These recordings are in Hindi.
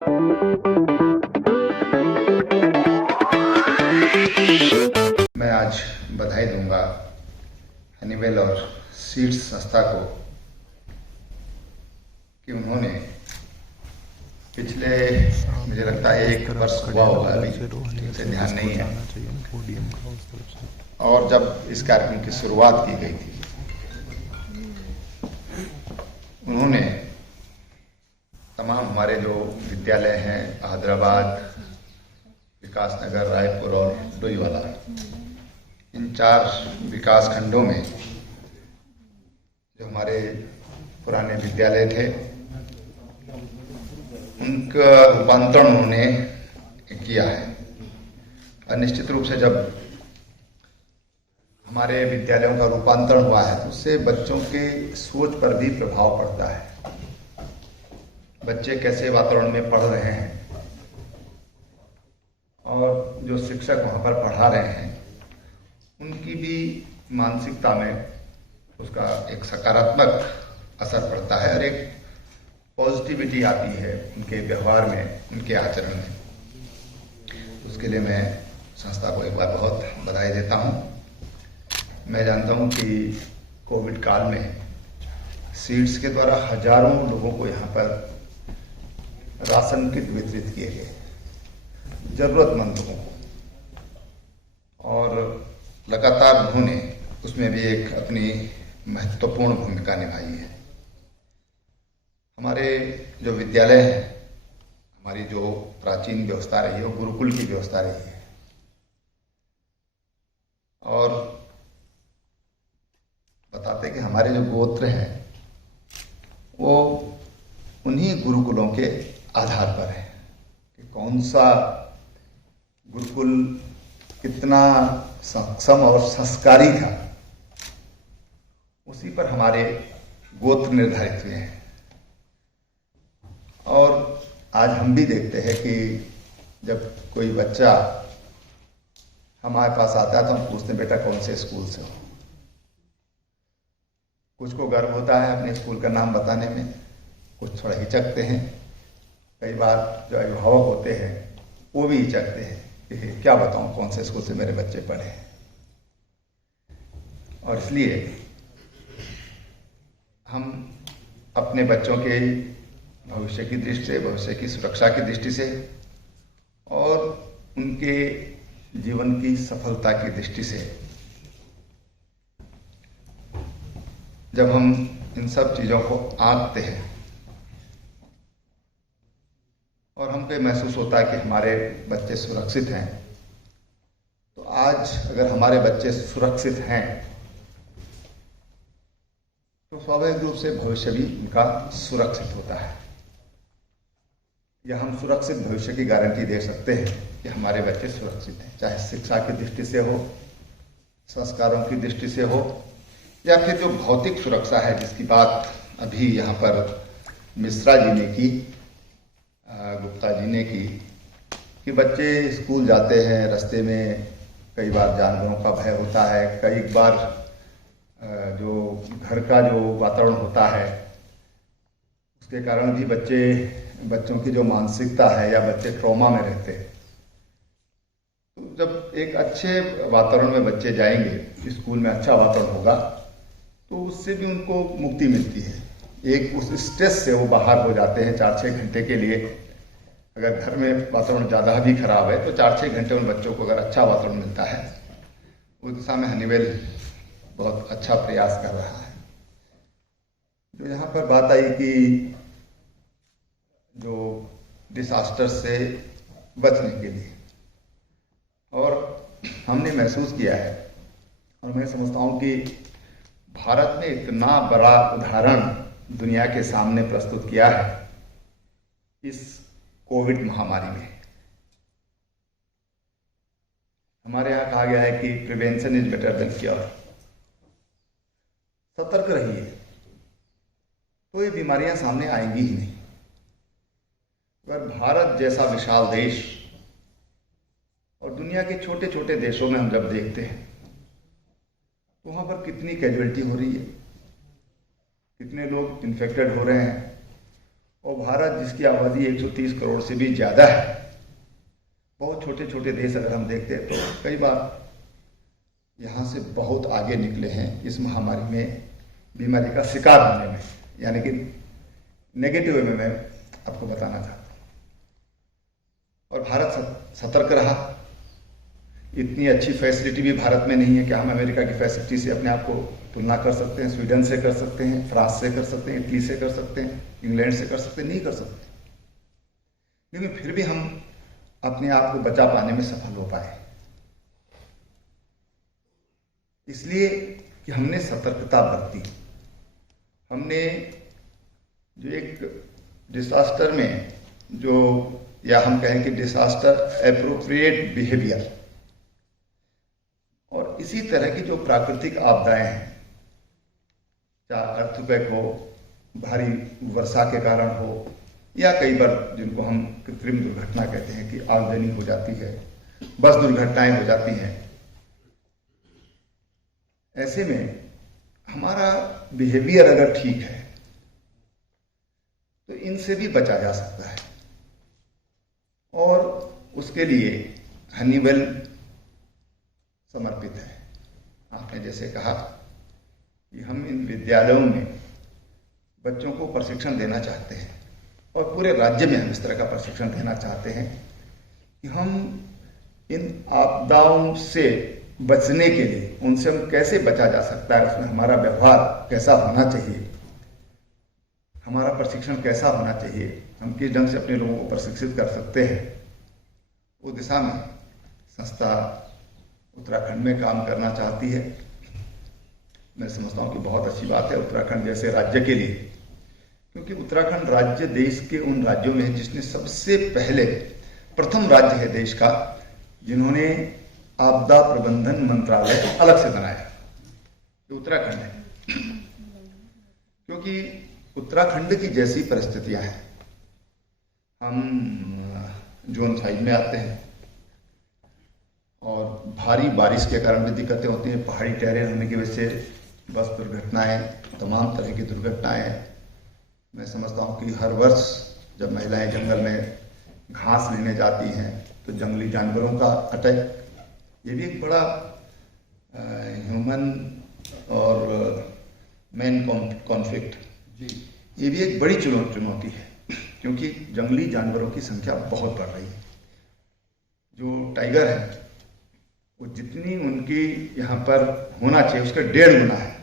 मैं आज बधाई दूंगा हनीवेल और सीड्स संस्था को कि उन्होंने पिछले, मुझे लगता है 1 वर्ष हुआ होगा, अभी ठीक से ध्यान नहीं है, और जब इस कार्यक्रम की शुरुआत की गई थी उन्होंने तमाम हमारे जो विद्यालय हैं हैदराबाद, विकास नगर, रायपुर और डोईवाला, इन 4 विकास खंडों में जो हमारे पुराने विद्यालय थे उनका रूपांतरण उन्होंने किया है। और निश्चित रूप से जब हमारे विद्यालयों का रूपांतरण हुआ है तो उससे बच्चों के सोच पर भी प्रभाव पड़ता है। बच्चे कैसे वातावरण में पढ़ रहे हैं और जो शिक्षक वहाँ पर पढ़ा रहे हैं उनकी भी मानसिकता में उसका एक सकारात्मक असर पड़ता है और एक पॉजिटिविटी आती है उनके व्यवहार में, उनके आचरण में। उसके लिए मैं संस्था को एक बार बहुत बधाई देता हूँ। मैं जानता हूँ कि कोविड काल में सीड्स के द्वारा हजारों लोगों को यहाँ पर राशन किट वितरित किए गए, जरूरतमंद लोगों को, और लगातार उन्होंने उसमें भी एक अपनी महत्वपूर्ण भूमिका निभाई है। हमारे जो विद्यालय हैं, हमारी जो प्राचीन व्यवस्था रही है वो गुरुकुल की व्यवस्था रही है, और बताते कि हमारे जो गोत्र हैं वो उन्हीं गुरुकुलों के आधार पर है कि कौन सा गुरुकुल कितना सक्षम और संस्कारी था, उसी पर हमारे गोत्र निर्धारित हुए हैं। और आज हम भी देखते हैं कि जब कोई बच्चा हमारे पास आता है तो हम पूछते हैं बेटा कौन से स्कूल से हो। कुछ को गर्व होता है अपने स्कूल का नाम बताने में, कुछ थोड़ा हिचकते हैं। कई बार जो अभिभावक होते हैं वो भी हिचकते हैं कि क्या बताऊं कौन से स्कूल से मेरे बच्चे पढ़े हैं। और इसलिए हम अपने बच्चों के भविष्य की दृष्टि से, भविष्य की सुरक्षा की दृष्टि से और उनके जीवन की सफलता की दृष्टि से जब हम इन सब चीज़ों को आंकते हैं और हमको महसूस होता है कि हमारे बच्चे सुरक्षित हैं, तो आज अगर हमारे बच्चे सुरक्षित हैं तो स्वाभाविक रूप से भविष्य भी उनका सुरक्षित होता है। या हम सुरक्षित भविष्य की गारंटी दे सकते हैं कि हमारे बच्चे सुरक्षित हैं, चाहे शिक्षा की दृष्टि से हो, संस्कारों की दृष्टि से हो, या फिर जो भौतिक सुरक्षा है जिसकी बात अभी यहाँ पर मिश्रा जी ने की, गुप्ता जी ने की, कि बच्चे स्कूल जाते हैं, रास्ते में कई बार जानवरों का भय होता है, कई बार जो घर का जो वातावरण होता है उसके कारण भी बच्चों की जो मानसिकता है या बच्चे ट्रॉमा में रहते हैं। तो जब एक अच्छे वातावरण में बच्चे जाएंगे, स्कूल में अच्छा वातावरण होगा, तो उससे भी उनको मुक्ति मिलती है। एक उस स्ट्रेस से वो बाहर हो जाते हैं 4-6 घंटे के लिए। अगर घर में वातावरण ज़्यादा भी खराब है तो 4-6 घंटे उन बच्चों को अगर अच्छा वातावरण मिलता है, उस दिशा में हनीवेल बहुत अच्छा प्रयास कर रहा है। जो यहाँ पर बात आई कि जो डिसास्टर से बचने के लिए, और हमने महसूस किया है और मैं समझता हूँ कि भारत ने इतना बड़ा उदाहरण दुनिया के सामने प्रस्तुत किया है इस कोविड महामारी में। हमारे यहाँ कहा गया है कि prevention is better than cure. सतर्क रहिए तो ये बीमारियां सामने आएंगी ही नहीं। अगर भारत जैसा विशाल देश और दुनिया के छोटे छोटे देशों में हम जब देखते हैं तो वहाँ पर कितनी कैजुअलिटी हो रही है, कितने लोग इन्फेक्टेड हो रहे हैं, और भारत जिसकी आबादी 130 करोड़ से भी ज़्यादा है, बहुत छोटे छोटे देश अगर हम देखते हैं तो कई बार यहाँ से बहुत आगे निकले हैं इस महामारी में, बीमारी का शिकार होने में, यानी कि नेगेटिव वे में मैं आपको बताना चाहता हूँ। और भारत सतर्क रहा। इतनी अच्छी फैसिलिटी भी भारत में नहीं है कि हम अमेरिका की फैसिलिटी से अपने आप को तुलना कर सकते हैं, स्वीडन से कर सकते हैं, फ्रांस से कर सकते हैं, इटली से कर सकते हैं, इंग्लैंड से कर सकते हैं, नहीं कर सकते। लेकिन फिर भी हम अपने आप को बचा पाने में सफल हो पाए, इसलिए कि हमने सतर्कता बरती। हमने जो एक डिजास्टर में जो, या हम कहें कि डिजास्टर एप्रोप्रिएट बिहेवियर, और इसी तरह की जो प्राकृतिक आपदाएं हैं, चाहे अर्थक्वेक हो, भारी वर्षा के कारण हो, या कई बार जिनको हम कृत्रिम दुर्घटना कहते हैं कि आगजनी हो जाती है, बस दुर्घटनाएं हो जाती हैं, ऐसे में हमारा बिहेवियर अगर ठीक है तो इनसे भी बचा जा सकता है। और उसके लिए हनीवेल समर्पित है। आपने जैसे कहा कि हम इन विद्यालयों में बच्चों को प्रशिक्षण देना चाहते हैं, और पूरे राज्य में हम इस तरह का प्रशिक्षण देना चाहते हैं कि हम इन आपदाओं से बचने के लिए, उनसे हम कैसे बचा जा सकता है, उसमें हमारा व्यवहार कैसा होना चाहिए, हमारा प्रशिक्षण कैसा होना चाहिए, हम किस ढंग से अपने लोगों को प्रशिक्षित कर सकते हैं, वो दिशा में संस्था उत्तराखंड में काम करना चाहती है। मैं समझता हूँ कि बहुत अच्छी बात है उत्तराखंड जैसे राज्य के लिए, क्योंकि उत्तराखंड राज्य देश के उन राज्यों में है जिसने सबसे पहले, प्रथम राज्य है देश का जिन्होंने आपदा प्रबंधन मंत्रालय अलग से बनाया, ये उत्तराखंड है। क्योंकि उत्तराखंड की जैसी परिस्थितियां हैं, हम जोन 5 में आते हैं और भारी बारिश के कारण भी दिक्कतें होती हैं, पहाड़ी टेरेन होने की वजह से बस दुर्घटनाएं, तमाम तरह की दुर्घटनाएं। मैं समझता हूँ कि हर वर्ष जब महिलाएं जंगल में घास लेने जाती हैं तो जंगली जानवरों का अटैक, ये भी एक बड़ा ह्यूमन और मैन कॉन्फ्लिक्ट, ये भी एक बड़ी चुनौती है, क्योंकि जंगली जानवरों की संख्या बहुत बढ़ रही है। जो टाइगर है वो जितनी उनकी यहाँ पर होना चाहिए उसका 1.5 गुना है,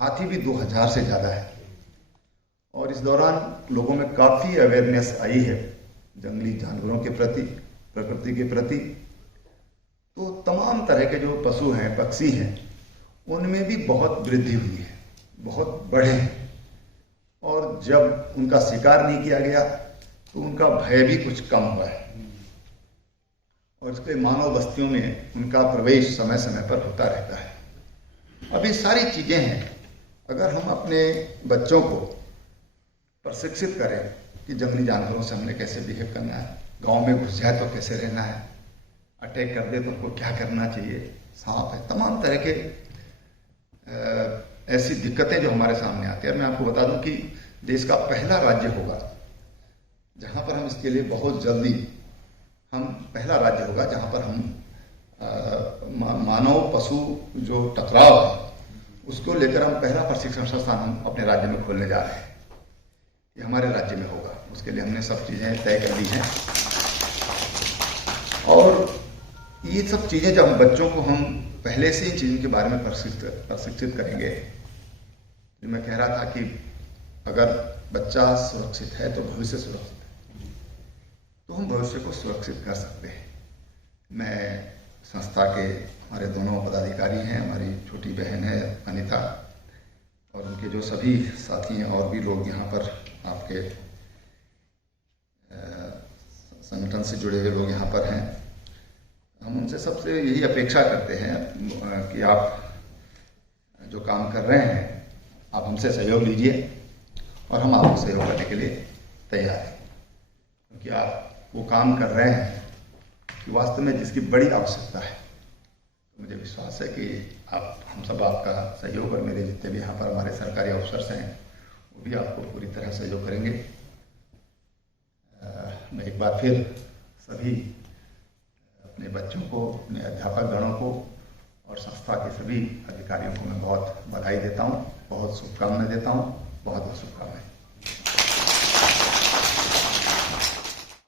हाथी भी 2000 से ज़्यादा है। और इस दौरान लोगों में काफ़ी अवेयरनेस आई है जंगली जानवरों के प्रति, प्रकृति के प्रति। तो तमाम तरह के जो पशु हैं, पक्षी हैं, उनमें भी बहुत वृद्धि हुई है, बहुत बढ़े हैं। और जब उनका शिकार नहीं किया गया तो उनका भय भी कुछ कम हुआ है, और इसके मानव बस्तियों में उनका प्रवेश समय समय पर होता रहता है। अब ये सारी चीज़ें हैं, अगर हम अपने बच्चों को प्रशिक्षित करें कि जंगली जानवरों से हमने कैसे बिहेव करना है, गांव में घुस जाए तो कैसे रहना है, अटैक कर दे तो उनको क्या करना चाहिए, सांप है, तमाम तरह के ऐसी दिक्कतें जो हमारे सामने आती है। मैं आपको बता दूं कि देश का पहला राज्य होगा जहां पर हम इसके लिए बहुत जल्दी, हम पहला राज्य होगा जहां पर हम मानव पशु जो टकराव है उसको लेकर हम पहला प्रशिक्षण संस्थान हम अपने राज्य में खोलने जा रहे हैं। ये हमारे राज्य में होगा, उसके लिए हमने सब चीज़ें तय कर ली हैं। और ये सब चीज़ें जब बच्चों को हम पहले से इन चीज़ों के बारे में प्रशिक्षित करेंगे, जो मैं कह रहा था कि अगर बच्चा सुरक्षित है तो भविष्य सुरक्षित है, तो हम भविष्य को सुरक्षित कर सकते हैं। मैं संस्था के, हमारे दोनों पदाधिकारी हैं, हमारी छोटी बहन है अनिता, और उनके जो सभी साथी हैं और भी लोग यहाँ पर आपके संगठन से जुड़े हुए लोग यहाँ पर हैं, हम उनसे सबसे यही अपेक्षा करते हैं कि आप जो काम कर रहे हैं आप हमसे सहयोग लीजिए, और हम आपको सहयोग करने के लिए तैयार हैं, क्योंकि आप वो काम कर रहे हैं कि वास्तव में जिसकी बड़ी आवश्यकता है। तो मुझे विश्वास है कि आप, हम सब आपका सहयोग, और मेरे जितने भी यहाँ पर हमारे सरकारी अफसर्स हैं वो भी आपको पूरी तरह सहयोग करेंगे। मैं एक बार फिर सभी अपने बच्चों को, अपने अध्यापक गणों को और संस्था के सभी अधिकारियों को मैं बहुत बधाई देता हूँ, बहुत शुभकामनाएं देता हूँ, बहुत बहुत शुभकामनाएं।